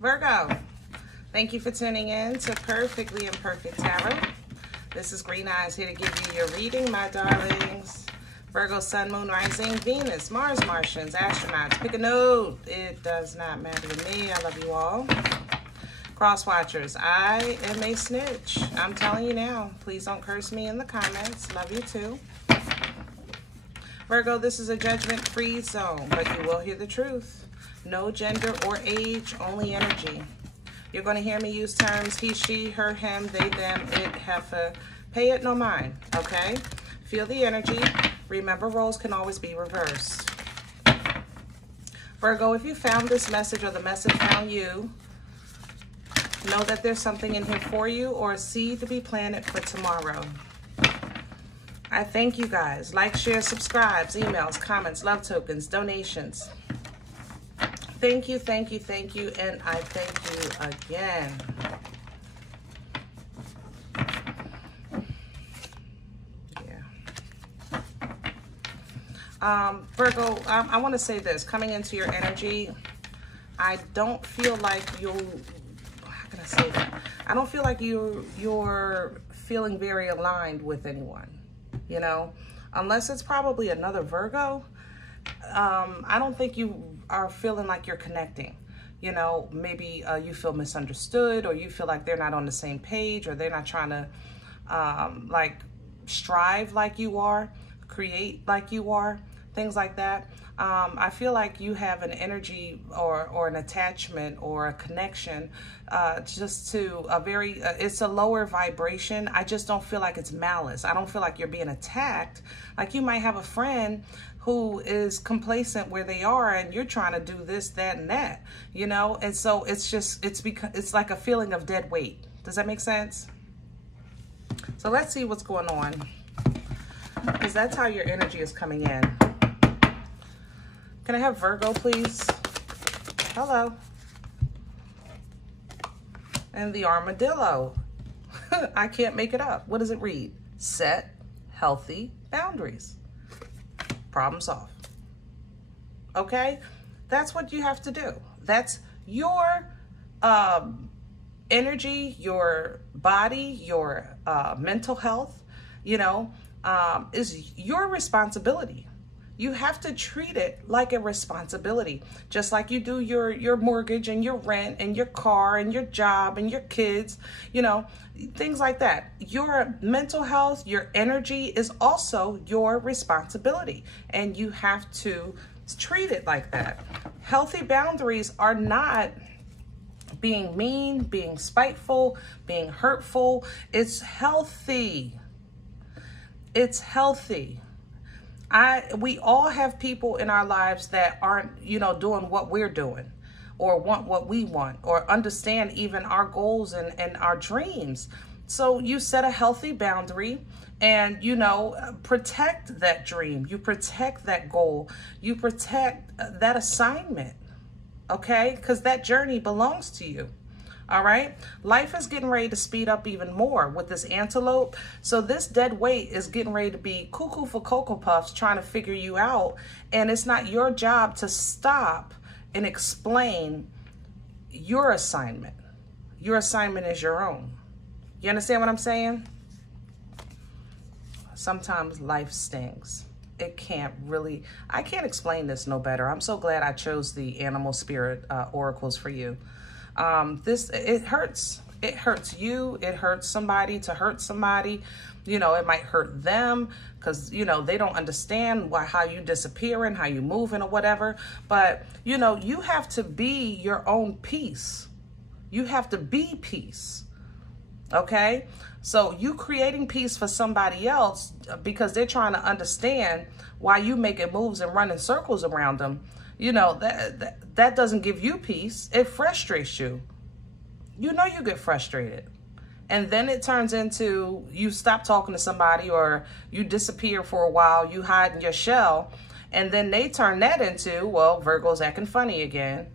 Virgo, thank you for tuning in to Perfectly Imperfect Tarot. This is Green Eyes here to give you your reading, my darlings. Virgo, Sun, Moon, Rising, Venus, Mars, Martians, astronauts. Pick a node. It does not matter to me. I love you all. Cross watchers, I am a snitch. I'm telling you now. Please don't curse me in the comments. Love you too. Virgo, this is a judgment-free zone, but you will hear the truth. No gender or age, only energy. You're going to hear me use terms he, she, her, him, they, them, it, heifer. Pay it no mind, okay? Feel the energy. Remember, roles can always be reversed. Virgo, if you found this message or the message found you, know that there's something in here for you or a seed to be planted for tomorrow. I thank you guys. Like, share, subscribes, emails, comments, love tokens, donations. Thank you, thank you, thank you, and I thank you again. Virgo, I want to say this. Coming into your energy, I don't feel like how can I say that? I don't feel like you're feeling very aligned with anyone, you know? Unless it's probably another Virgo. I don't think you are feeling like you're connecting. You know, maybe you feel misunderstood, or you feel like they're not on the same page, or they're not trying to like strive like you are, create like you are, things like that. I feel like you have an energy or an attachment or a connection just to a very, it's a lower vibration. I just don't feel like it's malice. I don't feel like you're being attacked. Like you might have a friend who is complacent where they are and you're trying to do this, that, and that, you know? And so it's just, it's like a feeling of dead weight. Does that make sense? So let's see what's going on, because that's how your energy is coming in. Can I have Virgo, please? Hello. And the armadillo. I can't make it up. What does it read? Set healthy boundaries. Problem solved. Okay? That's what you have to do. That's your energy, your body, your mental health, you know, is your responsibility. You have to treat it like a responsibility, just like you do your mortgage and your rent and your car and your job and your kids, you know, things like that. Your mental health, your energy is also your responsibility, and you have to treat it like that. Healthy boundaries are not being mean, being spiteful, being hurtful. It's healthy. It's healthy. We all have people in our lives that aren't, you know, doing what we're doing, or want what we want, or understand even our goals and our dreams. So you set a healthy boundary and, you know, protect that dream. You protect that goal. You protect that assignment, okay? Because that journey belongs to you. All right, life is getting ready to speed up even more with this antelope. So this dead weight is getting ready to be cuckoo for Cocoa Puffs, trying to figure you out. And it's not your job to stop and explain your assignment. Your assignment is your own. You understand what I'm saying? Sometimes life stings. It can't really, I can't explain this no better. I'm so glad I chose the animal spirit oracles for you. It hurts. It hurts you. It hurts somebody to hurt somebody. You know, it might hurt them because, you know, they don't understand how you disappearing, how you moving or whatever. But, you know, you have to be your own peace. You have to be peace. Okay? So you creating peace for somebody else because they're trying to understand why you making moves and running circles around them. You know, that doesn't give you peace. It frustrates you. You know you get frustrated. And then it turns into you stop talking to somebody, or you disappear for a while, you hide in your shell, and then they turn that into, well, Virgo's acting funny again.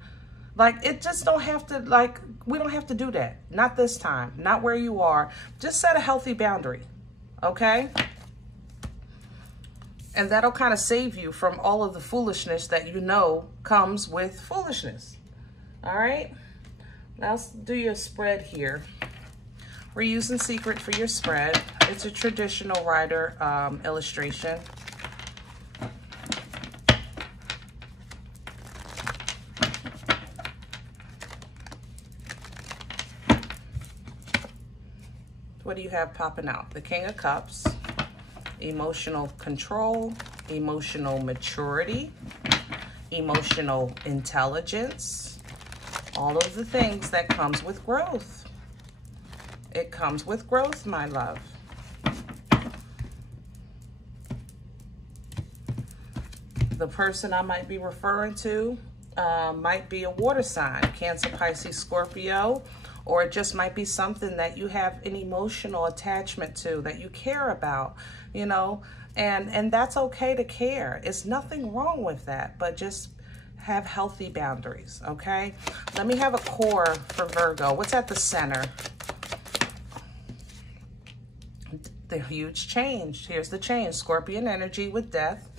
Like, it just don't have to, like, we don't have to do that. Not this time. Not where you are. Just set a healthy boundary, okay? And that'll kind of save you from all of the foolishness that you know comes with foolishness. All right? Let's do your spread here. We're using Secret for your spread. It's a traditional Rider illustration. What do you have popping out? The King of Cups, emotional control, emotional maturity, emotional intelligence, all of the things that comes with growth. It comes with growth, my love. The person I might be referring to might be a water sign, Cancer, Pisces, Scorpio, or it just might be something that you have an emotional attachment to, that you care about, you know, and that's okay to care. It's nothing wrong with that, but just have healthy boundaries, okay? Let me have a core for Virgo. What's at the center? The huge change. Here's the change. Scorpion energy with death.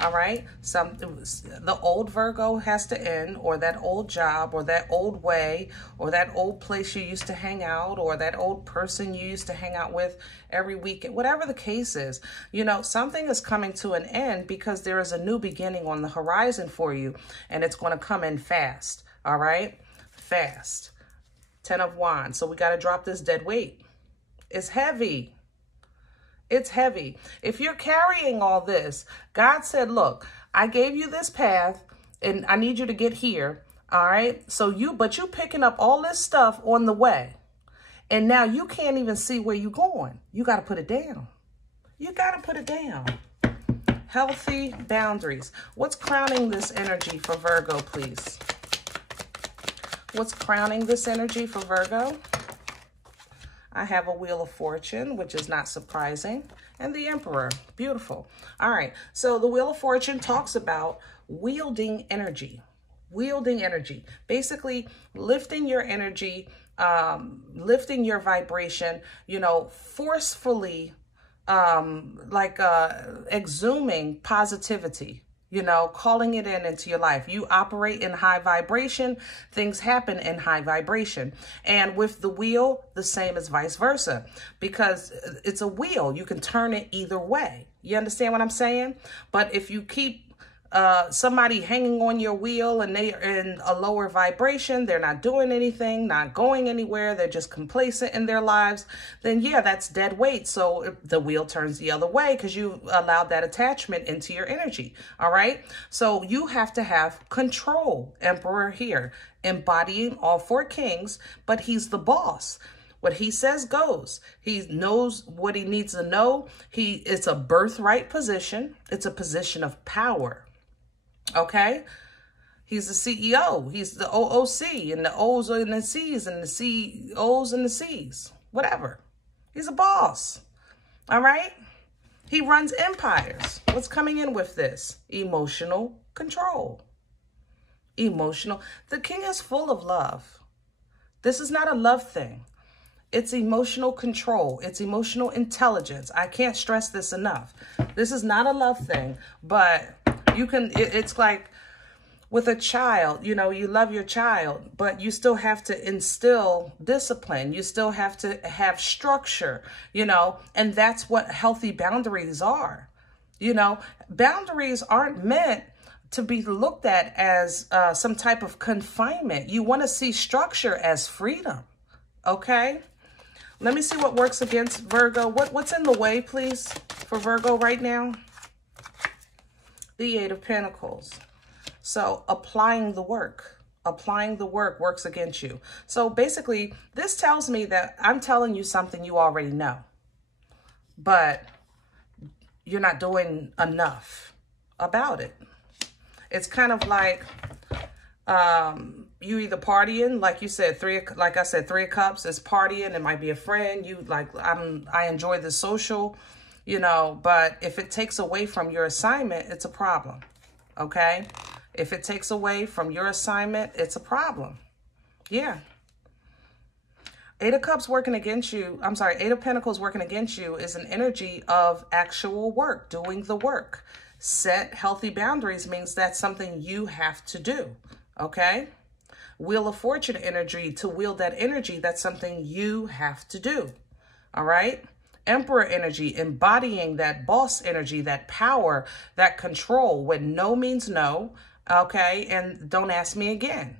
All right. The old Virgo has to end, or that old job, or that old way, or that old place you used to hang out, or that old person you used to hang out with every weekend, whatever the case is. You know, something is coming to an end because there is a new beginning on the horizon for you, and it's going to come in fast. All right. Fast. 10 of Wands. So we got to drop this dead weight. It's heavy. It's heavy. If you're carrying all this, God said, look, I gave you this path and I need you to get here. All right. So but you picking up all this stuff on the way. And now you can't even see where you're going. You got to put it down. You got to put it down. Healthy boundaries. What's crowning this energy for Virgo, please? What's crowning this energy for Virgo? I have a Wheel of Fortune, which is not surprising, and the Emperor. Beautiful. All right. So the Wheel of Fortune talks about wielding energy. Wielding energy. Basically, lifting your energy, lifting your vibration, you know, forcefully, exhuming positivity. You know, calling it into your life. You operate in high vibration. Things happen in high vibration. And with the wheel, the same as vice versa. Because it's a wheel. You can turn it either way. You understand what I'm saying? But if you keep somebody hanging on your wheel and they are in a lower vibration, they're not doing anything, not going anywhere, they're just complacent in their lives, then yeah, that's dead weight. So the wheel turns the other way because you allowed that attachment into your energy. All right. So you have to have control. Emperor here, embodying all four kings, but he's the boss. What he says goes. He knows what he needs to know. It's a birthright position. It's a position of power. Okay, he's the CEO. He's the OOC, and the O's are in the C's, and the CO's in the C's. Whatever. He's a boss. All right. He runs empires. What's coming in with this? Emotional control. Emotional. The king is full of love. This is not a love thing. It's emotional control. It's emotional intelligence. I can't stress this enough. This is not a love thing, but you can, it's like with a child, you know, you love your child, but you still have to instill discipline. You still have to have structure, you know, and that's what healthy boundaries are. You know, boundaries aren't meant to be looked at as some type of confinement. You want to see structure as freedom. Okay. Let me see what works against Virgo. What's in the way, please, for Virgo right now? The Eight of Pentacles. So applying the work works against you. So basically, this tells me that I'm telling you something you already know, but you're not doing enough about it. It's kind of like you either partying, like you said, like I said, 3 of Cups is partying. It might be a friend. You like, I enjoy the social, you know, but if it takes away from your assignment, it's a problem. Okay. If it takes away from your assignment, it's a problem. Yeah. 8 of Cups working against you. I'm sorry. 8 of Pentacles working against you is an energy of actual work, doing the work. Set healthy boundaries means that's something you have to do. Okay. Wheel of Fortune energy, to wield that energy, that's something you have to do. All right? Emperor energy, embodying that boss energy, that power, that control, when no means no, okay? And don't ask me again.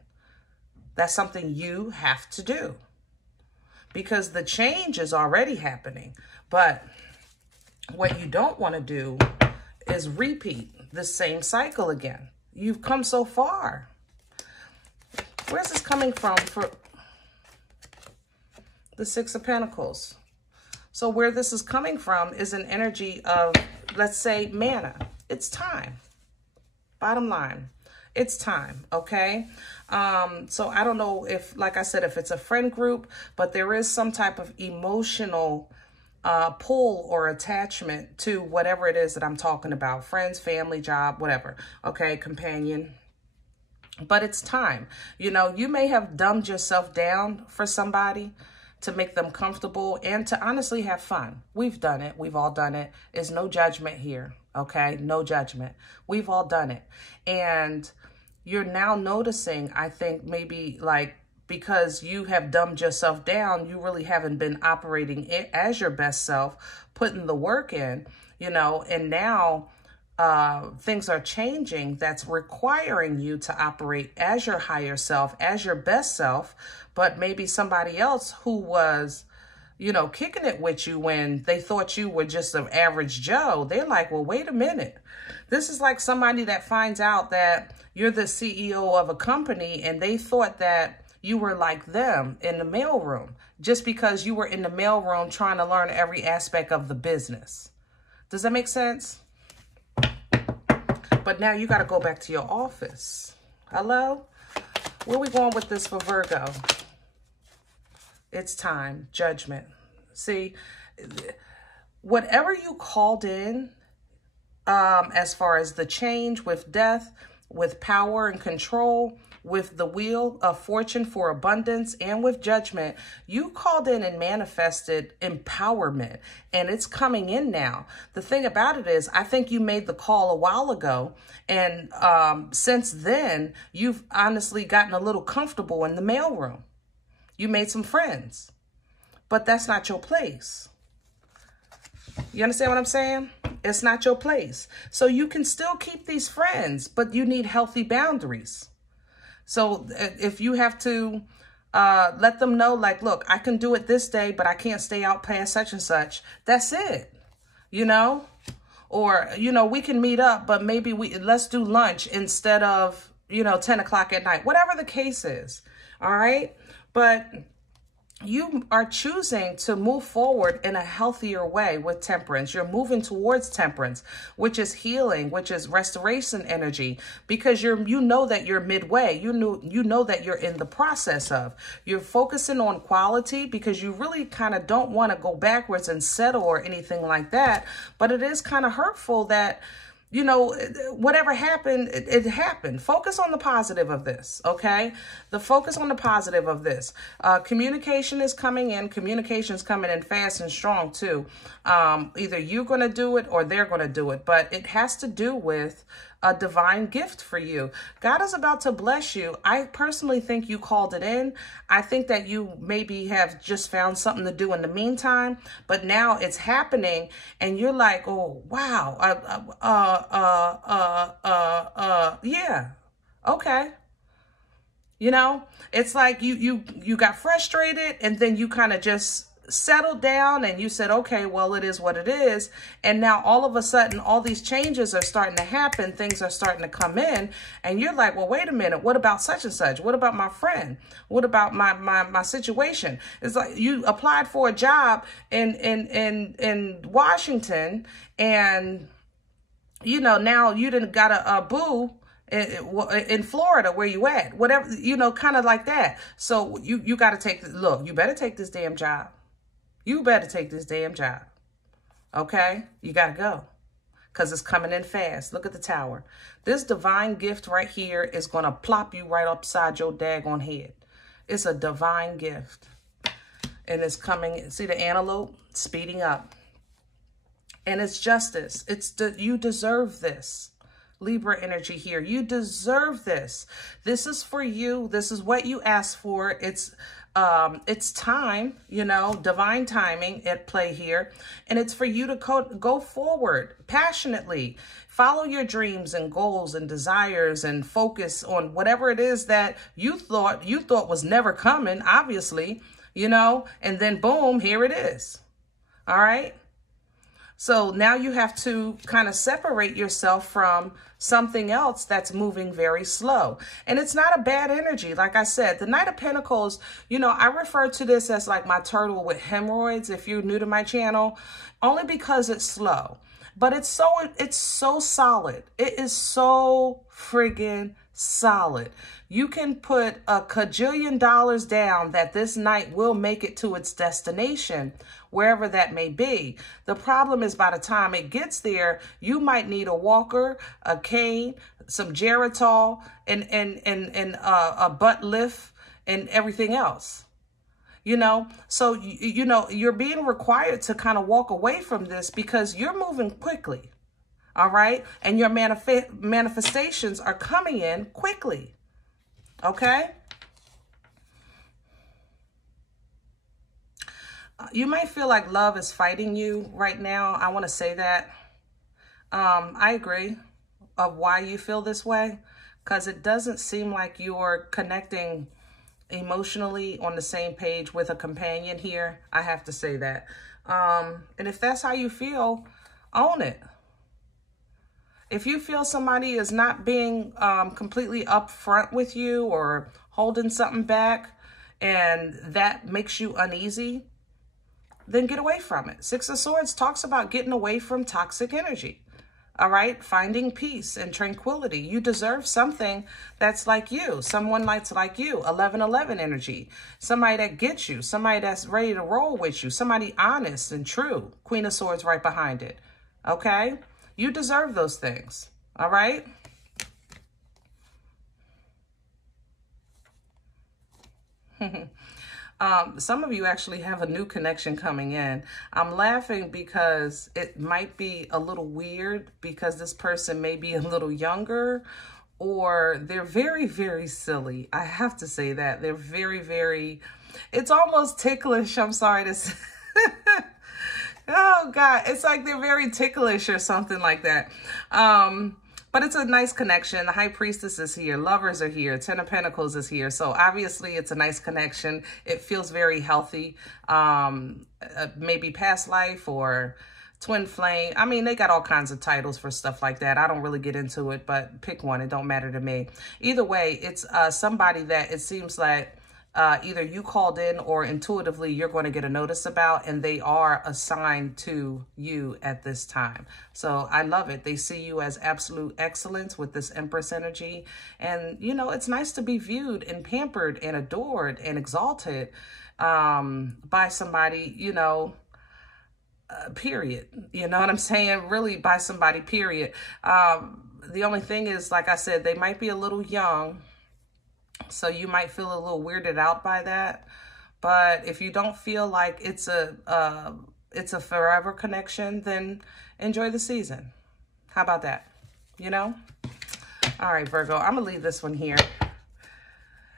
That's something you have to do, because the change is already happening. But what you don't want to do is repeat the same cycle again. You've come so far. Where's this coming from for the Six of Pentacles? So where this is coming from is an energy of, let's say, mana. It's time. Bottom line, it's time, okay? So I don't know if, like I said, if it's a friend group, but there is some type of emotional pull or attachment to whatever it is that I'm talking about. Friends, family, job, whatever, okay? Companion. But it's time. You know, you may have dumbed yourself down for somebody to make them comfortable and to honestly have fun. We've done it. We've all done it. There's no judgment here, okay? No judgment. We've all done it. And you're now noticing, I think, maybe like because you have dumbed yourself down, you really haven't been operating as your best self, putting the work in, you know, and now things are changing that's requiring you to operate as your higher self, as your best self. But maybe somebody else who was, you know, kicking it with you when they thought you were just an average Joe, they're like, well, wait a minute. This is like somebody that finds out that you're the CEO of a company and they thought that you were like them in the mailroom just because you were in the mailroom trying to learn every aspect of the business. Does that make sense? But now you got to go back to your office. Hello? Where are we going with this for Virgo? It's time. Judgment. See, whatever you called in, as far as the change with death, with power and control, with the Wheel of Fortune for abundance, and with judgment, you called in and manifested empowerment, and it's coming in now. The thing about it is, I think you made the call a while ago, and since then, you've honestly gotten a little comfortable in the mailroom. You made some friends, but that's not your place. You understand what I'm saying? It's not your place. So you can still keep these friends, but you need healthy boundaries. So if you have to let them know, like, look, I can do it this day, but I can't stay out past such and such. That's it, you know? Or, you know, we can meet up, but maybe let's do lunch instead of, you know, 10 o'clock at night, whatever the case is. All right. But you are choosing to move forward in a healthier way with temperance. You're moving towards temperance, which is healing, which is restoration energy, because you know that you're midway. You know that you're in the process of. You're focusing on quality because you really kind of don't want to go backwards and settle or anything like that. But it is kind of hurtful that, you know, whatever happened, it happened. Focus on the positive of this, okay? The focus on the positive of this. Communication is coming in. Communication is coming in fast and strong, too. Either you're going to do it or they're going to do it. But it has to do with a divine gift for you. God is about to bless you. I personally think you called it in. I think that you maybe have just found something to do in the meantime, but now it's happening and you're like, oh, wow. Yeah. Okay. You know, it's like you got frustrated and then you kind of just settled down and you said, okay, well, it is what it is. And now all of a sudden, all these changes are starting to happen. Things are starting to come in and you're like, well, wait a minute. What about such and such? What about my friend? What about my situation? It's like you applied for a job in Washington and, you know, now you didn't got a boo in Florida where you at, whatever, you know, kind of like that. So you got to take, look, you better take this damn job. You better take this damn job. Okay? You got to go because it's coming in fast. Look at the tower. This divine gift right here is going to plop you right upside your daggone head. It's a divine gift. And it's coming. See the antelope speeding up. And it's justice. You deserve this. Libra energy here. You deserve this. This is for you. This is what you asked for. It's time, you know, divine timing at play here. And it's for you to go forward passionately. Follow your dreams and goals and desires and focus on whatever it is that you thought was never coming, obviously, you know, and then boom, here it is. All right. So now you have to kind of separate yourself from something else that's moving very slow. And it's not a bad energy. Like I said, the Knight of Pentacles, you know, I refer to this as like my turtle with hemorrhoids, if you're new to my channel, only because it's slow. But it's so solid. It is so friggin' solid. You can put a cajillion dollars down that this knight will make it to its destination, wherever that may be. The problem is by the time it gets there, you might need a walker, a cane, some Geritol, and a butt lift and everything else. You know, so, you know, you're being required to kind of walk away from this because you're moving quickly. All right. And your manifestations are coming in quickly. Okay. You might feel like love is fighting you right now. I want to say that. I agree of why you feel this way, because it doesn't seem like you're connecting emotionally on the same page with a companion here. I have to say that. And if that's how you feel, own it. If you feel somebody is not being completely upfront with you or holding something back and that makes you uneasy, then get away from it. Six of Swords talks about getting away from toxic energy. All right, finding peace and tranquility. You deserve something that's like you, someone that's like you. 11-11 energy, somebody that gets you, somebody that's ready to roll with you, somebody honest and true. Queen of Swords right behind it. Okay, you deserve those things. All right. Some of you actually have a new connection coming in. I'm laughing because it might be a little weird because this person may be a little younger, or they're very, very silly. I have to say that. They're very, very, it's almost ticklish. I'm sorry to say. Oh God, it's like they're very ticklish or something like that. But it's a nice connection. The High Priestess is here. Lovers are here. Ten of Pentacles is here. So obviously it's a nice connection. It feels very healthy. Maybe past life or twin flame. I mean, they got all kinds of titles for stuff like that. I don't really get into it, but pick one. It don't matter to me. Either way, it's somebody that it seems like either you called in or intuitively you're going to get a notice about, and they are assigned to you at this time. So I love it. They see you as absolute excellence with this Empress energy. And, you know, it's nice to be viewed and pampered and adored and exalted by somebody, you know, period. You know what I'm saying? Really by somebody, period. The only thing is, like I said, they might be a little young. So you might feel a little weirded out by that. But if you don't feel like it's a forever connection, then enjoy the season. How about that? You know? All right, Virgo, I'm going to leave this one here.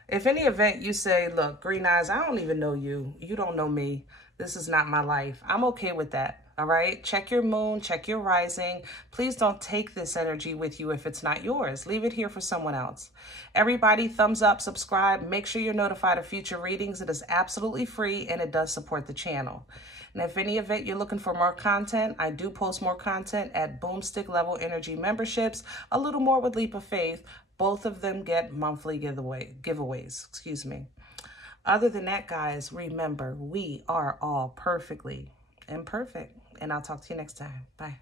If any event you say, look, Green Eyes, I don't even know you. You don't know me. This is not my life. I'm okay with that. All right. Check your moon, check your rising. Please don't take this energy with you if it's not yours. Leave it here for someone else. Everybody, thumbs up, subscribe. Make sure you're notified of future readings. It is absolutely free and it does support the channel. And if any event you're looking for more content, I do post more content at Boomstick Level Energy memberships. A little more with Leap of Faith. Both of them get monthly giveaways. Excuse me. Other than that, guys, remember, we are all perfectly imperfect. And I'll talk to you next time. Bye.